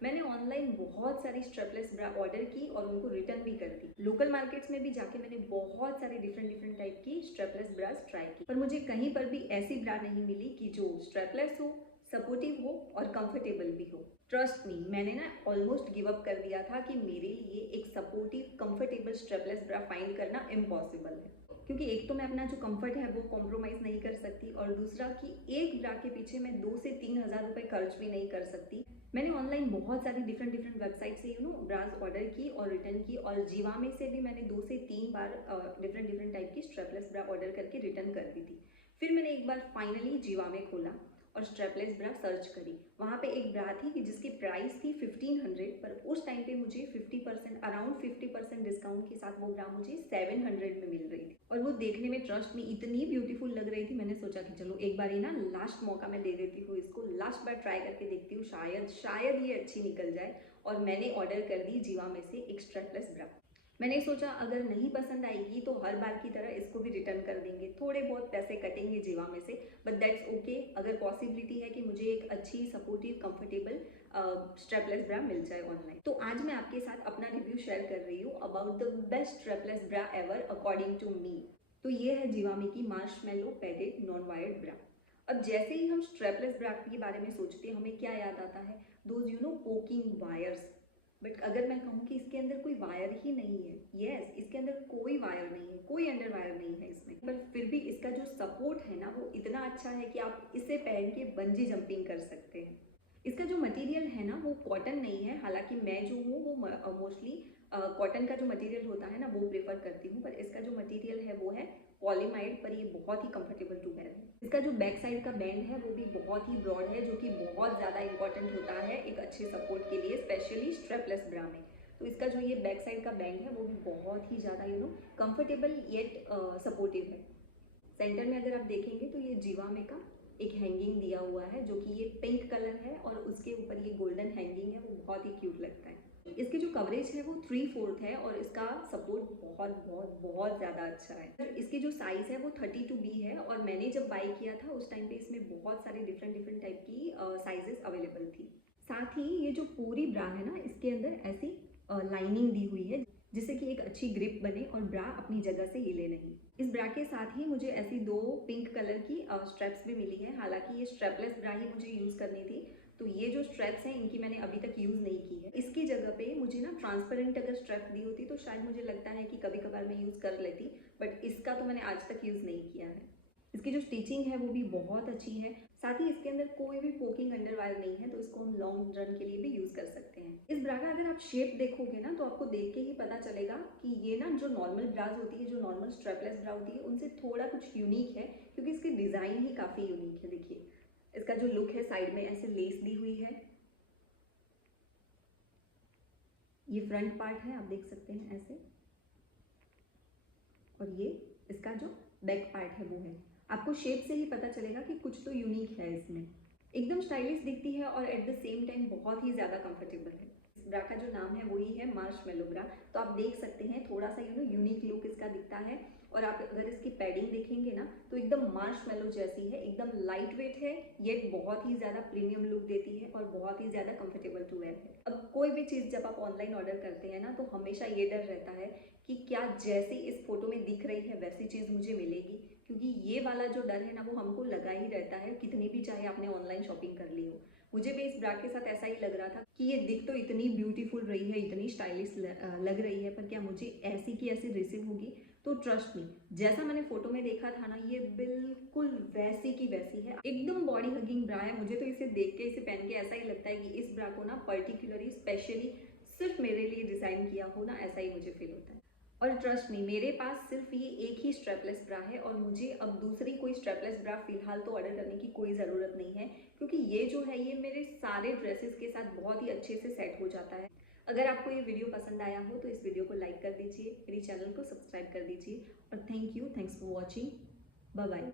मैंने ऑनलाइन बहुत सारी स्ट्रेपलेस ब्रा ऑर्डर की और उनको रिटर्न भी कर दी। लोकल मार्केट्स में भी जाके मैंने बहुत सारी डिफरेंट डिफरेंट टाइप की स्ट्रेपलेस ब्रास ट्राई की, पर मुझे कहीं पर भी ऐसी ब्रा नहीं मिली कि जो स्ट्रेपलेस हो, सपोर्टिव हो और कंफर्टेबल भी हो। ट्रस्ट मी, मैंने ना ऑलमोस्ट गिव अप कर दिया था कि मेरे लिए एक सपोर्टिव कंफर्टेबल स्ट्रेपलेस ब्रा फाइंड करना इम्पॉसिबल है, क्योंकि एक तो मैं अपना जो कंफर्ट है वो कॉम्प्रोमाइज़ नहीं कर सकती, और दूसरा कि एक ब्रा के पीछे मैं 2 से 3 हज़ार रुपये खर्च भी नहीं कर सकती। मैंने ऑनलाइन बहुत सारी डिफरेंट डिफरेंट वेबसाइट से ब्रास ऑर्डर की और रिटर्न की, और जीवामे से भी मैंने 2 से 3 बार डिफरेंट डिफरेंट टाइप की स्ट्रेपलेस ब्रा ऑर्डर करके रिटर्न कर दी थी। फिर मैंने एक बार फाइनली जीवामे खोला और स्ट्रेपलेस ब्रा सर्च करी। वहाँ पे एक ब्रा थी कि जिसकी प्राइस थी 1500, पर उस टाइम पे मुझे 50% अराउंड 50% डिस्काउंट के साथ वो ब्रा मुझे 700 में मिल रही थी, और वो देखने में ट्रस्ट में इतनी ब्यूटीफुल लग रही थी। मैंने सोचा कि चलो एक बार ही ना लास्ट मौका मैं दे देती हूँ इसको, लास्ट बार ट्राई करके देखती हूँ, शायद ये अच्छी निकल जाए। और मैंने ऑर्डर कर दी जीवामे से एक स्ट्रेपलेस ब्रा। मैंने सोचा अगर नहीं पसंद आएगी तो हर बार की तरह इसको भी रिटर्न कर देंगे, थोड़े बहुत पैसे कटेंगे जीवामे से, बट दैट्स ओके। अगर पॉसिबिलिटी है कि मुझे एक अच्छी सपोर्टिव कंफर्टेबल स्ट्रेपलेस ब्रा मिल जाए ऑनलाइन। तो आज मैं आपके साथ अपना रिव्यू शेयर कर रही हूँ about the best strapless bra ever according to me. तो ये है जीवामे की marshmallow padded non wired bra. अब जैसे ही हम स्ट्रेपलेस ब्रा के बारे में सोचते हैं, हमें क्या याद आता है? Those poking wires. बट अगर मैं कहूँ कि इसके अंदर कोई वायर ही नहीं है, यस, इसके अंदर कोई वायर नहीं है, कोई अंडर वायर नहीं है इसमें, पर फिर भी इसका जो सपोर्ट है ना वो इतना अच्छा है कि आप इसे पहन के बंजी जंपिंग कर सकते हैं। इसका जो मटेरियल है ना वो कॉटन नहीं है, हालांकि मैं जो हूँ वो मोस्टली कॉटन का जो मटेरियल होता है ना वो प्रेफर करती हूँ, पर इसका जो मटेरियल है वो है पॉलीमाइड, पर ये बहुत ही कंफर्टेबल टू वेयर है। इसका जो बैक साइड का बैंड है वो भी बहुत ही ब्रॉड है, जो कि बहुत ज़्यादा इंपॉर्टेंट होता है एक अच्छे सपोर्ट के लिए, स्पेशली स्ट्रेपलेस ब्रा में। तो इसका जो ये बैक साइड का बैंड है वो भी बहुत ही ज़्यादा कंफर्टेबल येट सपोर्टिव है। सेंटर में अगर आप देखेंगे तो ये जीवामे का एक हैंगिंग दिया हुआ है, जो कि ये पिंक कलर है और उसके ऊपर ये गोल्डन हैंगिंग है, वो बहुत ही क्यूट लगता है। इसकी जो कवरेज है वो 3/4 है और इसका सपोर्ट बहुत बहुत बहुत ज़्यादा अच्छा है। इसकी जो साइज़ है वो 32B है, और मैंने जब बाई किया था उस टाइम पे इसमें बहुत सारी डिफरेंट डिफरेंट टाइप की साइजेस अवेलेबल थी। साथ ही ये जो पूरी ब्रा है ना, इसके अंदर ऐसी लाइनिंग दी हुई है जिससे कि एक अच्छी ग्रिप बने और ब्रा अपनी जगह से हिले नहीं। इस ब्रा के साथ ही मुझे ऐसी 2 पिंक कलर की स्ट्रैप्स भी मिली है, हालांकि ये स्ट्रैपलेस ब्रा ही मुझे यूज़ करनी थी, तो ये जो स्ट्रैप्स हैं इनकी मैंने अभी तक यूज़ नहीं की है। इसकी जगह पे मुझे ना ट्रांसपेरेंट अगर स्ट्रैप दी होती तो शायद मुझे लगता है कि कभी कभार मैं यूज़ कर लेती, बट इसका तो मैंने आज तक यूज़ नहीं किया है। इसकी जो स्टिचिंग है वो भी बहुत अच्छी है, साथ ही इसके अंदर कोई भी पोकिंग अंडरवायर नहीं है, तो इसको हम लॉन्ग रन के लिए भी यूज़ कर सकते हैं। इस ब्रा का अगर आप शेप देखोगे ना तो आपको देख के ही पता चलेगा कि ये ना जो नॉर्मल ब्राज होती है, जो नॉर्मल स्ट्रेपलेस ब्रा होती है, उनसे थोड़ा कुछ यूनिक है, क्योंकि इसकी डिज़ाइन ही काफ़ी यूनिक है। देखिए इसका जो लुक है, साइड में ऐसे लेस दी हुई है, ये फ्रंट पार्ट है, आप देख सकते हैं ऐसे, और ये इसका जो बैक पार्ट है वो है। आपको शेप से ही पता चलेगा कि कुछ तो यूनिक है इसमें। एकदम स्टाइलिश दिखती है और एट द सेम टाइम बहुत ही ज़्यादा कंफर्टेबल है। इस ब्रा का जो नाम है वही है मार्शमेलो ब्रा, तो आप देख सकते हैं थोड़ा सा यूनिक लुक इसका दिखता है। और आप अगर इसकी पैडिंग देखेंगे ना तो एकदम मार्शमेलो जैसी है, एकदम लाइट वेट है, ये बहुत ही ज़्यादा प्रीमियम लुक देती है और बहुत ही ज़्यादा कंफर्टेबल टू वेयर है। अब कोई भी चीज़ जब आप ऑनलाइन ऑर्डर करते हैं ना तो हमेशा ये डर रहता है कि क्या जैसी इस फोटो में दिख रही है वैसी चीज़ मुझे मिलेगी, क्योंकि ये वाला जो डर है ना वो हमको लगा ही रहता है, कितनी भी चाहे आपने ऑनलाइन शॉपिंग कर ली हो। मुझे भी इस ब्रा के साथ ऐसा ही लग रहा था कि ये दिख तो इतनी ब्यूटीफुल रही है, इतनी स्टाइलिश लग रही है, पर क्या मुझे ऐसी की ऐसी रिसीव होगी? तो ट्रस्ट मी, जैसा मैंने फोटो में देखा था ना ये बिल्कुल वैसी की वैसी है, एकदम बॉडी हगिंग ब्रा है। मुझे तो इसे देख के, इसे पहन के ऐसा ही लगता है कि इस ब्रा को ना पर्टिकुलरली स्पेशली सिर्फ मेरे लिए डिज़ाइन किया हो ना, ऐसा ही मुझे फील होता है। और ट्रस्ट मी, मेरे पास सिर्फ ये एक ही स्ट्रेपलेस ब्रा है और मुझे अब दूसरी कोई स्ट्रेपलेस ब्रा फिलहाल तो ऑर्डर करने की कोई ज़रूरत नहीं है, क्योंकि ये जो है ये मेरे सारे ड्रेसेस के साथ बहुत ही अच्छे से सेट हो जाता है। अगर आपको ये वीडियो पसंद आया हो तो इस वीडियो को लाइक कर दीजिए, मेरी चैनल को सब्सक्राइब कर दीजिए, और thanks for watching. Bye bye.